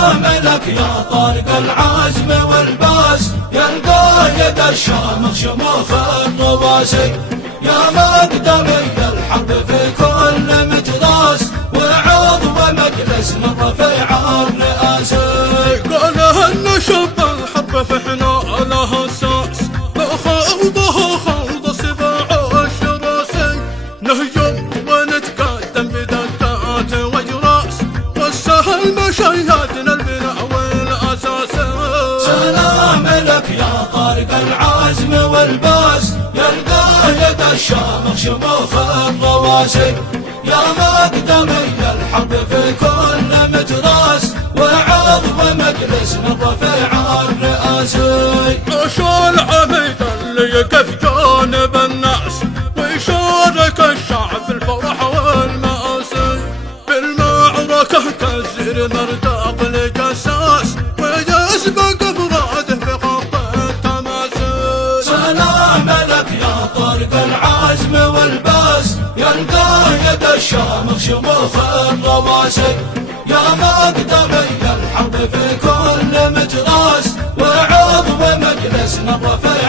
سلام لك يا طارق العزم والباس، يا القايد الشامخ شموخ الرواسي، يا مقدمي الحرب في كل مجراس، وعضو مجلس من رفيع الرئاسي. قال ان شب الحرب فحنا له اساس، نخوضه خوض سباع الشراسي، نهجم ونتقدم بدقات واجراس، والسهل مشياتنا البناء والاساس. سلام لك يا طارق العزم والباس، يا القايد الشامخ شموخ الرواسي، يا مقدمي الحرب في كل مجراس، وعضو مجلس من رفيع الرئاسي. عشا العميد اللي يقف جانب الناس، ويشارك الشعب الفرح والمآسي، بالمعركة كالزر مرتاق لجساس، ويسبق افراده بخط التماسي. سلام لك يا طارق العزم والباس، يا القايد الشامخ شموخ الرواسي، يا مقدمي الحرب في كل مجراس، وعضو مجلس من رفيع